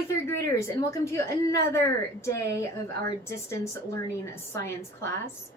my third graders, and welcome to another day of our distance learning science class.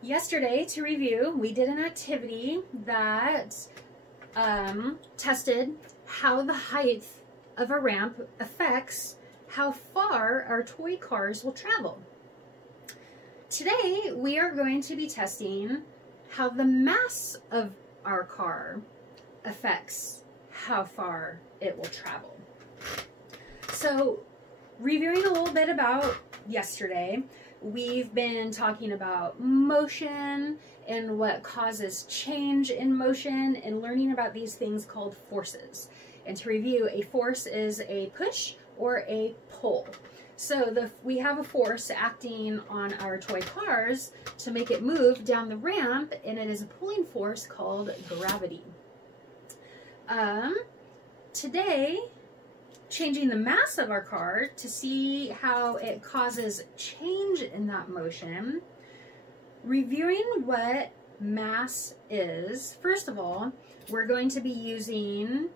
Yesterday, to review, we did an activity that tested how the height of a ramp affects how far our toy cars will travel. Today, we are going to be testing how the mass of our car affects how far it will travel. So, reviewing a little bit about yesterday, we've been talking about motion and what causes change in motion and learning about these things called forces. And to review, a force is a push or a pull. So we have a force acting on our toy cars to make it move down the ramp, and it is a pulling force called gravity. Today, changing the mass of our car to see how it causes change in that motion, reviewing what mass is. First of all, we're going to be using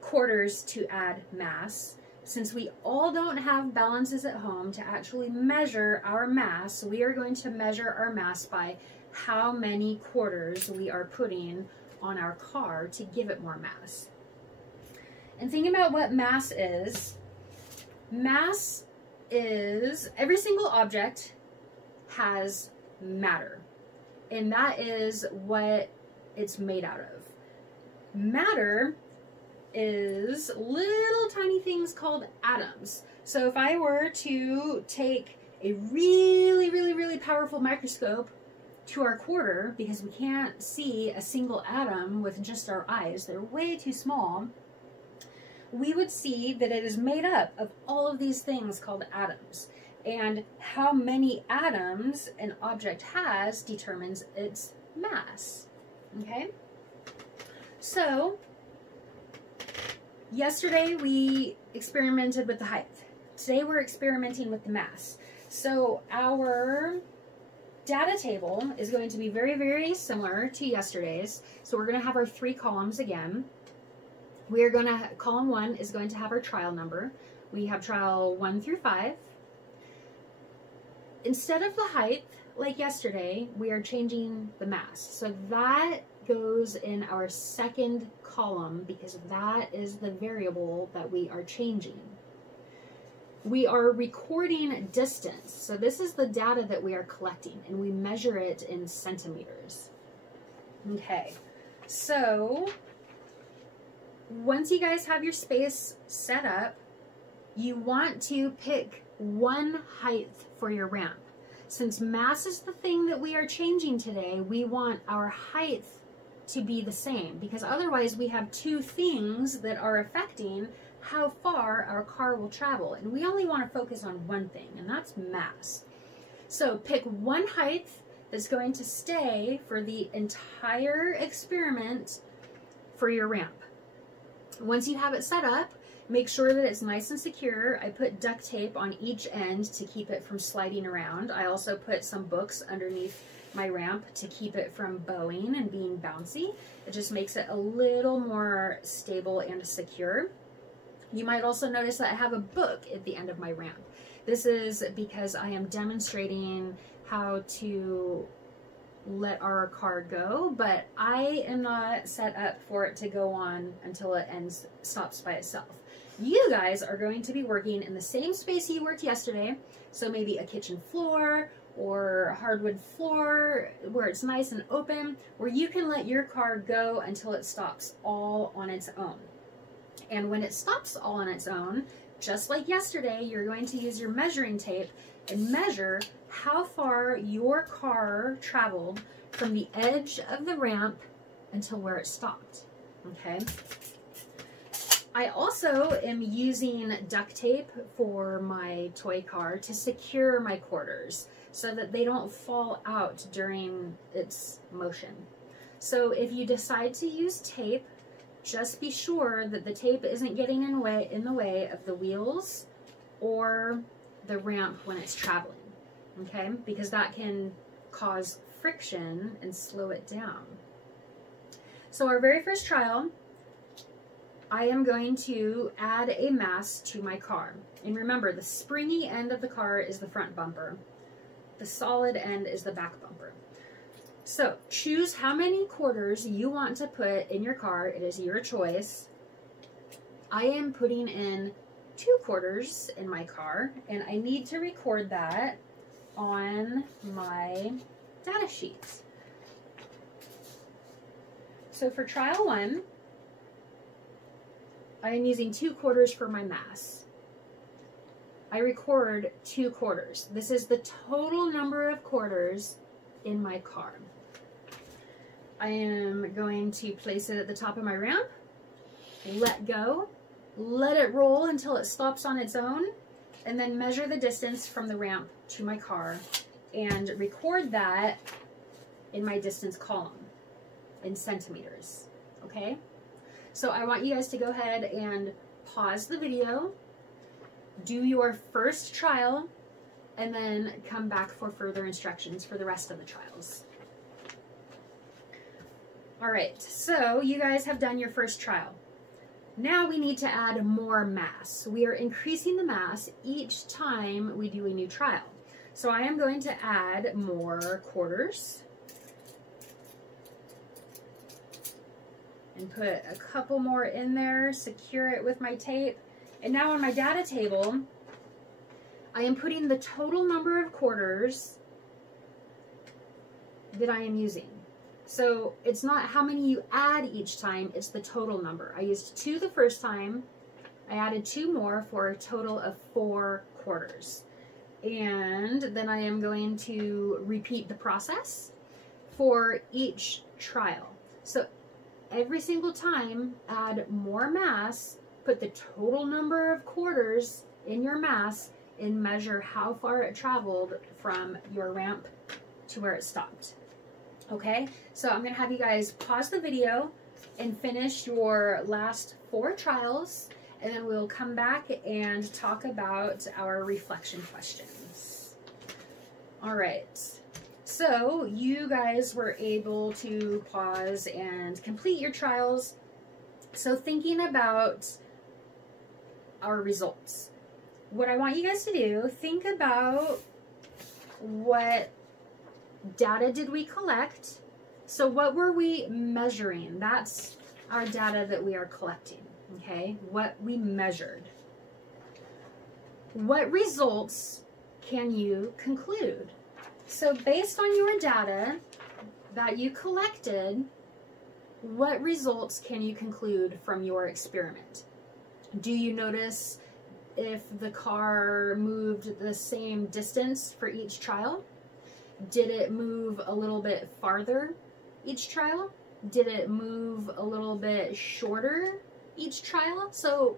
quarters to add mass. Since we all don't have balances at home to actually measure our mass, we are going to measure our mass by how many quarters we are putting on our car to give it more mass. And thinking about what mass is every single object has matter, and that is what it's made out of. Matter is little tiny things called atoms. So if I were to take a really powerful microscope to our quarter, because we can't see a single atom with just our eyes, they're way too small, we would see that it is made up of all of these things called atoms. And how many atoms an object has determines its mass. Okay? So, yesterday we experimented with the height. Today we're experimenting with the mass. So our data table is going to be very similar to yesterday's. So we're going to have our 3 columns again. We are going to, column 1 is going to have our trial number. We have trial 1 through 5. Instead of the height, like yesterday, we are changing the mass. So that goes in our second column because that is the variable that we are changing. We are recording distance. So this is the data that we are collecting, and we measure it in centimeters. Okay, so once you guys have your space set up, you want to pick one height for your ramp. Since mass is the thing that we are changing today, we want our height to be the same, because otherwise we have 2 things that are affecting how far our car will travel, and we only want to focus on one thing, and that's mass. So pick one height that's going to stay for the entire experiment for your ramp. Once you have it set up, make sure that it's nice and secure. I put duct tape on each end to keep it from sliding around. I also put some books underneath my ramp to keep it from bowing and being bouncy. It just makes it a little more stable and secure. You might also notice that I have a book at the end of my ramp. This is because I am demonstrating how to let our car go, but I am not set up for it to go on until it stops by itself. You guys are going to be working in the same space you worked yesterday, so maybe a kitchen floor or hardwood floor where it's nice and open, where you can let your car go until it stops all on its own. And when it stops all on its own, just like yesterday, you're going to use your measuring tape and measure how far your car traveled from the edge of the ramp until where it stopped. Okay? I also am using duct tape for my toy car to secure my quarters so that they don't fall out during its motion. So if you decide to use tape, just be sure that the tape isn't getting in the way of the wheels or the ramp when it's traveling, okay? Because that can cause friction and slow it down. So our very first trial, I am going to add a mass to my car. And remember, the springy end of the car is the front bumper. The solid end is the back bumper. So choose how many quarters you want to put in your car. It is your choice. I am putting in 2 quarters in my car, and I need to record that on my data sheet. So for trial 1, I am using 2 quarters for my mass. I record 2 quarters. This is the total number of quarters in my car. I am going to place it at the top of my ramp, let go, let it roll until it stops on its own, and then measure the distance from the ramp to my car and record that in my distance column in centimeters, okay? So I want you guys to go ahead and pause the video, do your first trial, and then come back for further instructions for the rest of the trials. All right, so you guys have done your first trial. Now we need to add more mass. We are increasing the mass each time we do a new trial. So I am going to add more quarters and put a couple more in there, secure it with my tape. And now on my data table, I am putting the total number of quarters that I am using. So it's not how many you add each time, it's the total number. I used 2 the first time. I added 2 more for a total of 4 quarters. And then I am going to repeat the process for each trial. So every single time, add more mass, put the total number of quarters in your mass, and measure how far it traveled from your ramp to where it stopped. Okay, so I'm going to have you guys pause the video and finish your last 4 trials, and then we'll come back and talk about our reflection questions. All right, so you guys were able to pause and complete your trials. So thinking about our results, what I want you guys to do, think about what data did we collect? So what were we measuring? That's our data that we are collecting, okay? What we measured. What results can you conclude? So based on your data that you collected, what results can you conclude from your experiment? Do you notice if the car moved the same distance for each trial? Did it move a little bit farther each trial? Did it move a little bit shorter each trial? So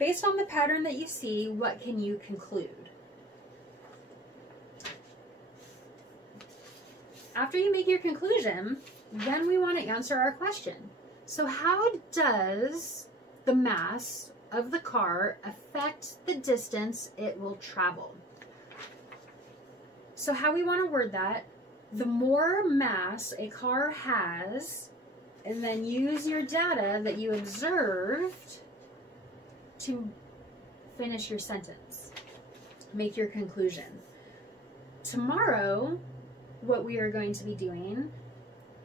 based on the pattern that you see, what can you conclude? After you make your conclusion, then we want to answer our question. So how does the mass of the car affect the distance it will travel? So how we want to word that, the more mass a car has, and then use your data that you observed to finish your sentence, make your conclusion. Tomorrow, what we are going to be doing,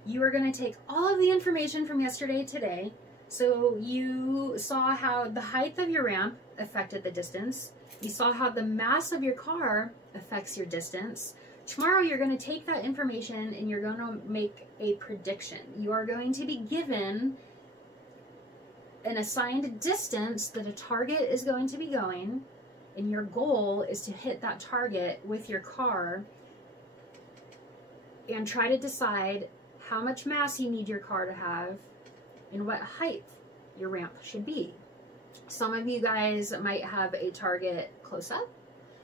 you are going to take all of the information from yesterday today. So you saw how the height of your ramp affected the distance. You saw how the mass of your car affects your distance. Tomorrow you're going to take that information and you're going to make a prediction. You are going to be given an assigned distance that a target is going to be going, and your goal is to hit that target with your car and try to decide how much mass you need your car to have and what height your ramp should be. Some of you guys might have a target close up.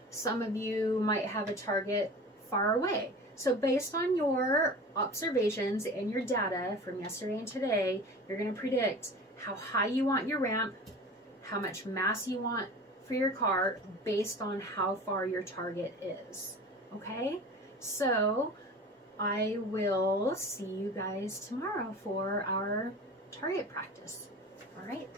Some of you might have a target far away. So based on your observations and your data from yesterday and today, you're going to predict how high you want your ramp, how much mass you want for your car based on how far your target is. Okay? So I will see you guys tomorrow for our target practice. All right.